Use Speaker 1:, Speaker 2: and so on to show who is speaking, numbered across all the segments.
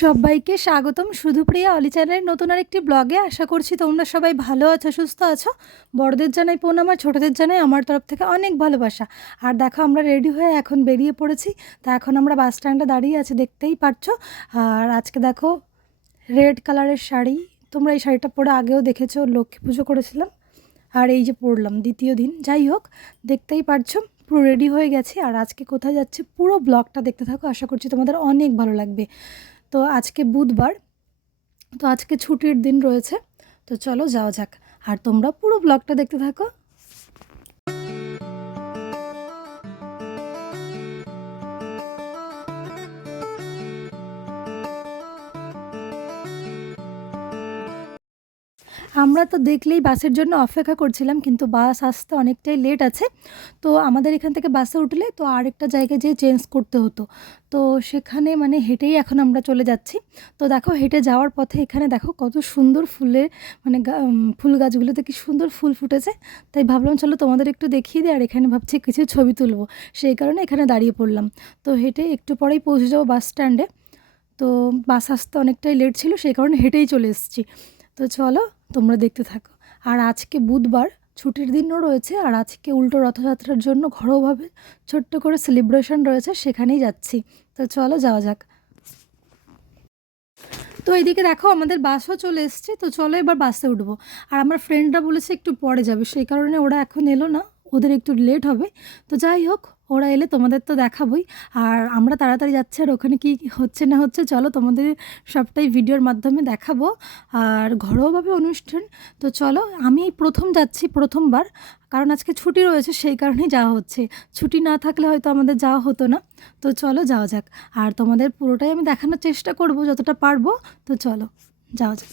Speaker 1: সবাইকে স্বাগতম। শুধুপ্রিয়া অলি চ্যানেলের নতুন আরেকটি ব্লগে আশা করছি তোমরা সবাই ভালো আছো, সুস্থ আছো। বড়দের জানাই আমার, ছোটোদের জানাই আমার তরফ থেকে অনেক ভালোবাসা। আর দেখো, আমরা রেডি হয়ে এখন বেরিয়ে পড়েছি। তা এখন আমরা বাস স্ট্যান্ডে দাঁড়িয়ে আছি, দেখতেই পারছ। আর আজকে দেখো, রেড কালারের শাড়ি। তোমরা এই শাড়িটা পরে আগেও দেখেছ, লক্ষ্মী পুজো করেছিলাম। আর এই যে পরলাম, দ্বিতীয় দিন। যাই হোক, দেখতেই পারছ, পুরো রেডি হয়ে গেছি। আর আজকে কোথায় যাচ্ছে, পুরো ব্লগটা দেখতে থাকো। আশা করছি তোমাদের অনেক ভালো লাগবে। তো আজকে বুধবার, তো আজকে ছুটির দিন রয়েছে। তো চলো যাওয়া যাক। আর তোমরা পুরো ব্লগটা দেখতে থাকো। আমরা তো দেখলেই বাসের জন্য অপেক্ষা করছিলাম, কিন্তু বাস আসতে অনেকটাই লেট আছে। তো আমাদের এখান থেকে বাসে উঠলে তো আরেকটা জায়গায় যেয়ে চেঞ্জ করতে হতো। তো সেখানে মানে হেঁটেই এখন আমরা চলে যাচ্ছি। তো দেখো হেঁটে যাওয়ার পথে এখানে দেখো কত সুন্দর ফুলের মানে ফুল গাছগুলোতে কি সুন্দর ফুল ফুটেছে। তাই ভাবলাম চলো তোমাদের একটু দেখিয়ে দিই, আর এখানে ভাবছি কিছু ছবি তুলবো। সেই কারণে এখানে দাঁড়িয়ে পড়লাম। তো হেঁটে একটু পরেই পৌঁছে যাব বাস স্ট্যান্ডে তো বাস আসতে অনেকটাই লেট ছিল, সেই কারণে হেঁটেই চলে এসেছি। তো চলো তোমরা দেখতে থাকো। আর আজকে বুধবার ছুটির দিনও রয়েছে, আর আজকে উল্টো রথযাত্রার জন্য ঘরোয়াভাবে ছোট্ট করে সেলিব্রেশন রয়েছে, সেখানেই যাচ্ছি। তো চলো যাওয়া যাক। তো এইদিকে দেখো আমাদের বাসও চলে এসছে, তো চলো এবার বাসে উঠবো। আর আমার ফ্রেন্ডরা বলেছে একটু পরে যাবে, সেই কারণে ওরা এখন এলো না, ওদের একটু লেট হবে। তো যাই হোক ওরা এলে তোমাদের তো দেখাবই। আর আমরা তাড়াতাড়ি যাচ্ছি আর ওখানে কি হচ্ছে না হচ্ছে, চলো তোমাদের সবটাই ভিডিওর মাধ্যমে দেখাবো। আর ঘরোয়াভাবে অনুষ্ঠান, তো চলো আমি এই প্রথম যাচ্ছি প্রথমবার, কারণ আজকে ছুটি রয়েছে, সেই কারণেই যাওয়া হচ্ছে। ছুটি না থাকলে হয়তো আমাদের যাওয়া হতো না, তো চলো যাওয়া যাক। আর তোমাদের পুরোটাই আমি দেখানোর চেষ্টা করব, যতটা পারব, তো চলো যাওয়া যাক।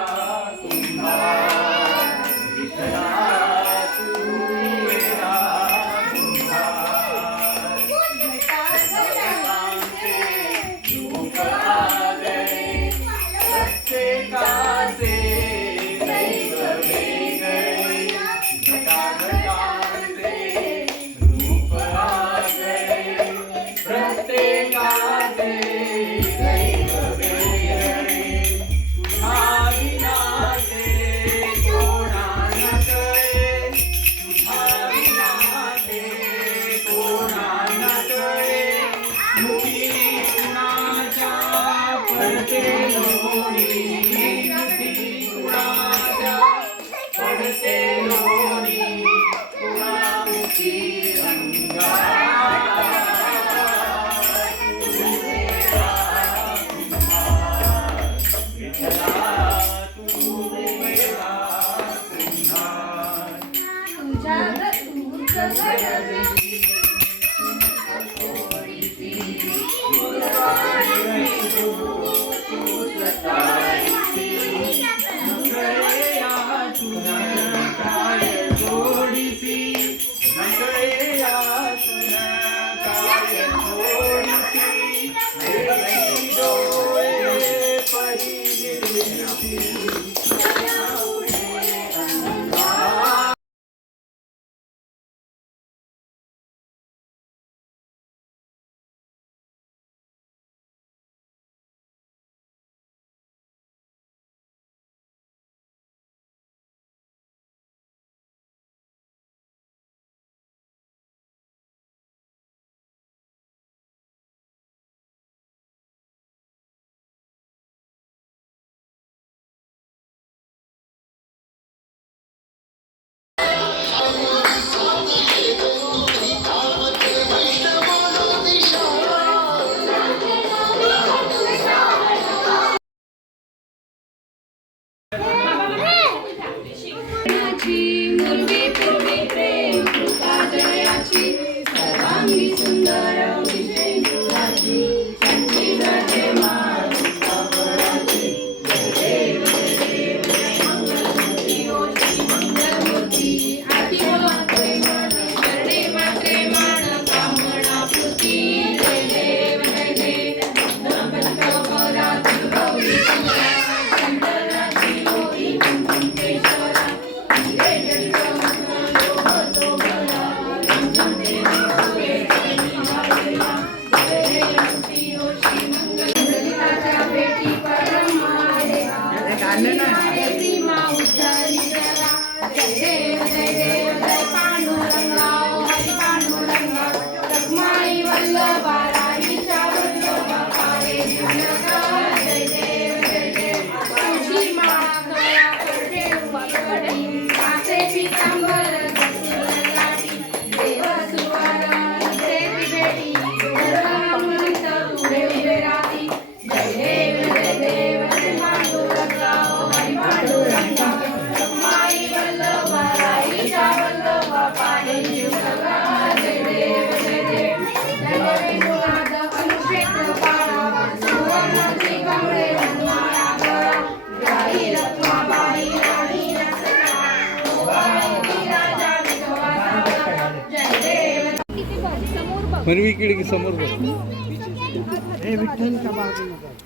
Speaker 2: हिरवी किड की समर समोर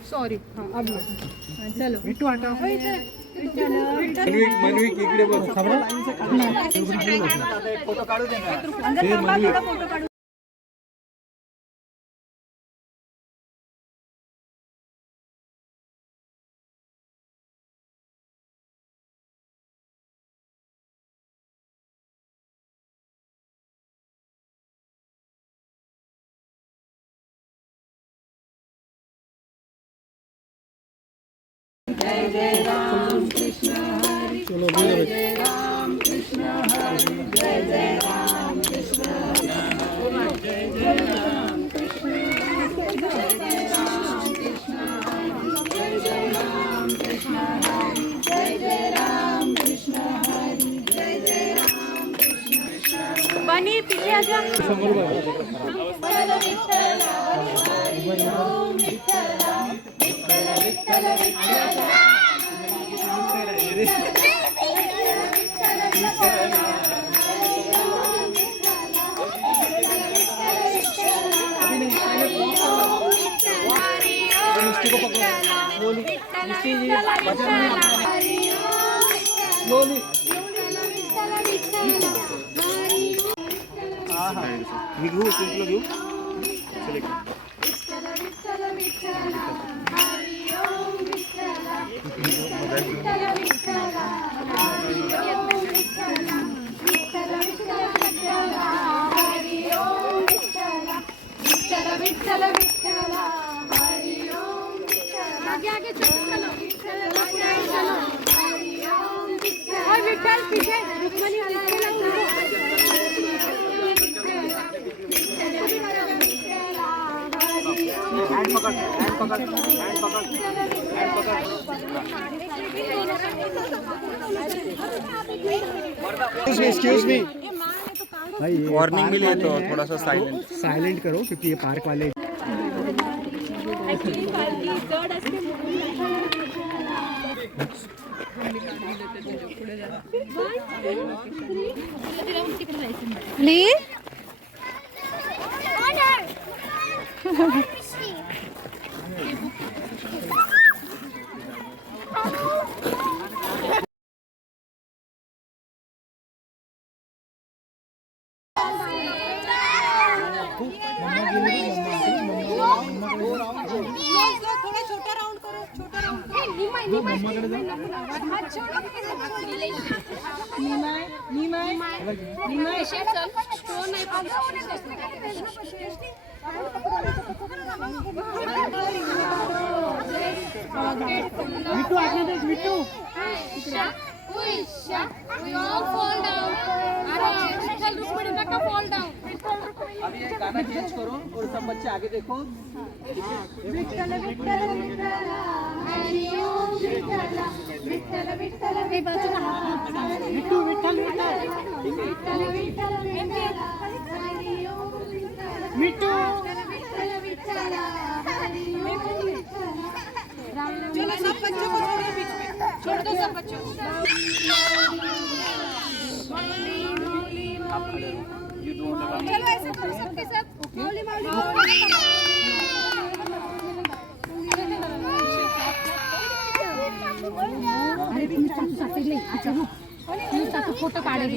Speaker 2: सॉरी हाँ,
Speaker 3: चलो। भेटू आटा। हाँ, तो
Speaker 4: मनवी इकडे बघ हाँ। फ़ोटो काढू दे चलो
Speaker 3: बोला बनी पिछे आ जा. మీకు simple view select
Speaker 4: excuse me भाई
Speaker 2: वार्निंग मिली तो थोड़ा सा साइलेंट
Speaker 4: साइलेंट करो क्योंकि ये पार्क वाले
Speaker 3: actually please round
Speaker 4: push up.
Speaker 3: We all fall down. अरे विट्ठल रुक्मिणी का fall down.
Speaker 5: अब ये गाना चेंज करो और सब बच्चे आगे देखो
Speaker 3: विट्ठल विट्ठल विट्ठल हरि ओम विट्ठल विट्ठल विट्ठल
Speaker 4: तो विट्ठल विट्ठल
Speaker 3: विट्ठल विट्ठल विट्ठल हरि ओम
Speaker 4: मिट्टू
Speaker 3: विट्ठल विट्ठल हरि ओम विट्ठल
Speaker 6: चलो सब बच्चे को छोड़ सब बच्चों.
Speaker 1: अरे तीन सासू सासरे अच्छा हो तीन सासू फोटो काढे